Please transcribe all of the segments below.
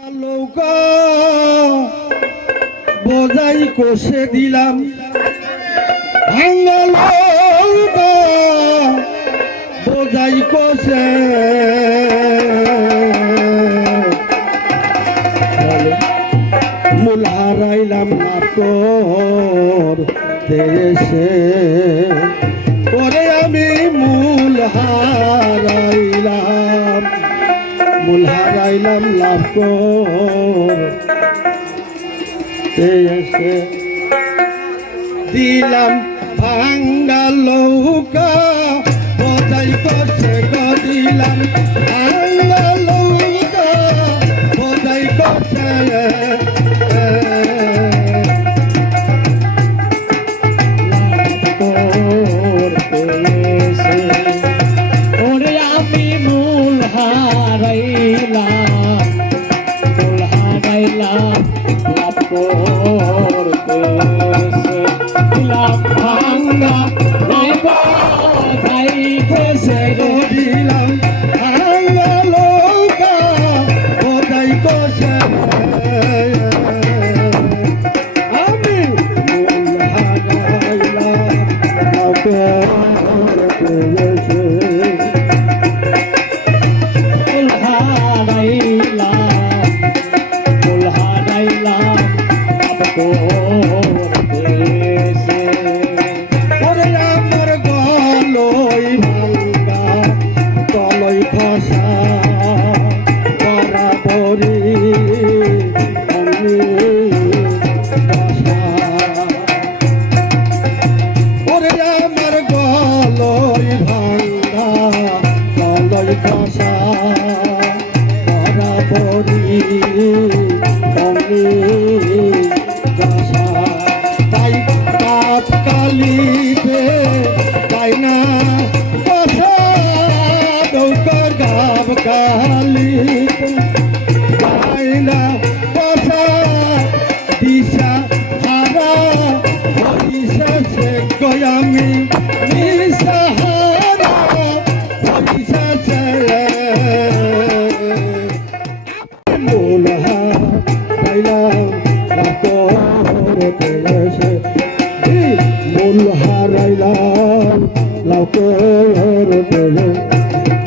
নৌকা বোঝাই কষে দিলাম, ভাঙা নৌকা বোঝাই কষে মূল হারাইলাম না তোর দেশে, পরে আমি মূল হারাইলাম লাভ করতে দিলাম ভাঙ্গা নৌকা বোঝাই কষে দিলাম, ভাঙ্গা নৌকা বোঝাই কষে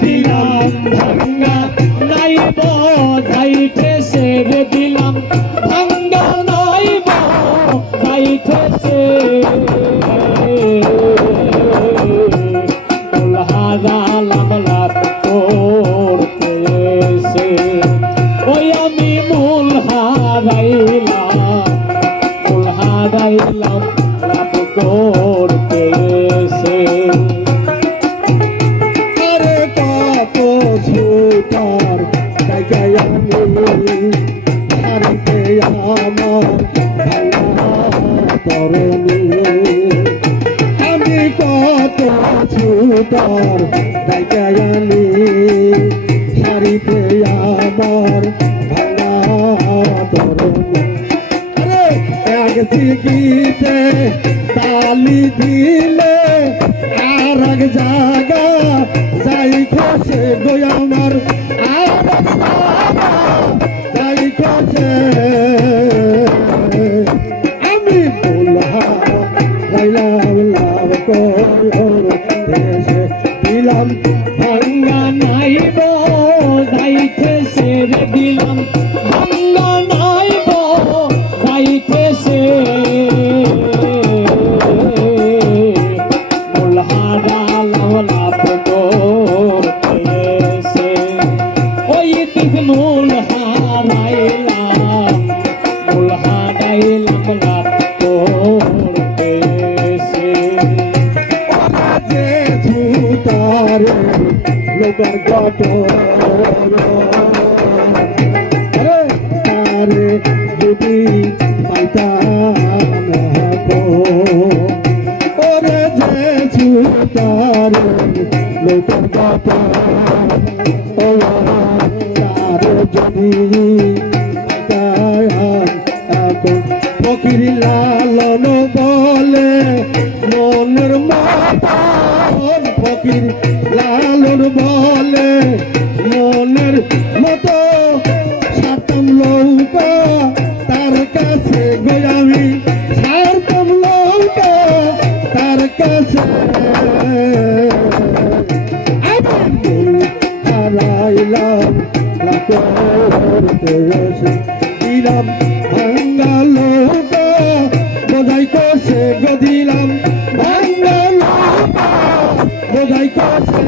দিলাম ভাঙ্গা নাই বোঝাইতেছে রে, দিলাম ভাঙ্গা নাই বোঝাইতেছে হারালাম লাভ করতেছে, ওই আমি মূল হারাইলাম লাভ করতেছে। আমি কত ছুটার দেখায়ালি সারিতে আমার ভাঙা তরুণী, এক দিকিতে তালি দিলে আর এক জায়গা যাই খসে গো আমার, যাই খসে আমি লাভ করতেছে দিলাম ভাঙ্গা নাই বোঝাইতেছে রে, দিলাম ভাঙ্গা নাই বোঝাইতেছে মূল হারালাম লাভ করতেছে, ওই দিক মূল হারাইলাম লাভ করতেছে। যে ছুটার লোকের কত তারে যদি পাইতাম ওরে যে ছুটার লোকের কত তারে যদি ফকির লালন বলে মনের মতন, ফকির লালন বলে মনের মতো সাতম গো আমি ছাড়তাম লঙ্কা তার কাছে আমি মূল হারাইলাম করতে দিলাম ভাঙ্গা লঙ্কা বোঝাই কষে গো দিলাম ভাঙ্গা লঙ্কা বোঝাই কষে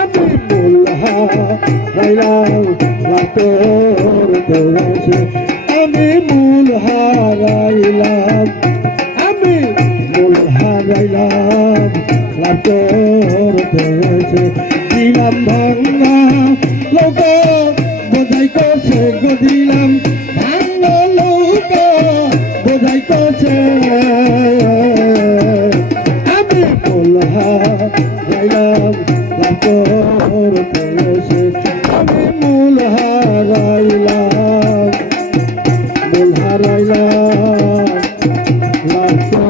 আমি মূল হারাইলাম করতে আমি মূল হারাইলাম আমি মূল হারাইলাম করতে দিলাম ভাঙ্গা লোকা বোঝাই করছে গো দিলাম ভাঙ্গা লোকা বোঝাই করছে আমি মূল হারাইলাম করতে আমি মূল হারাইলাম করতে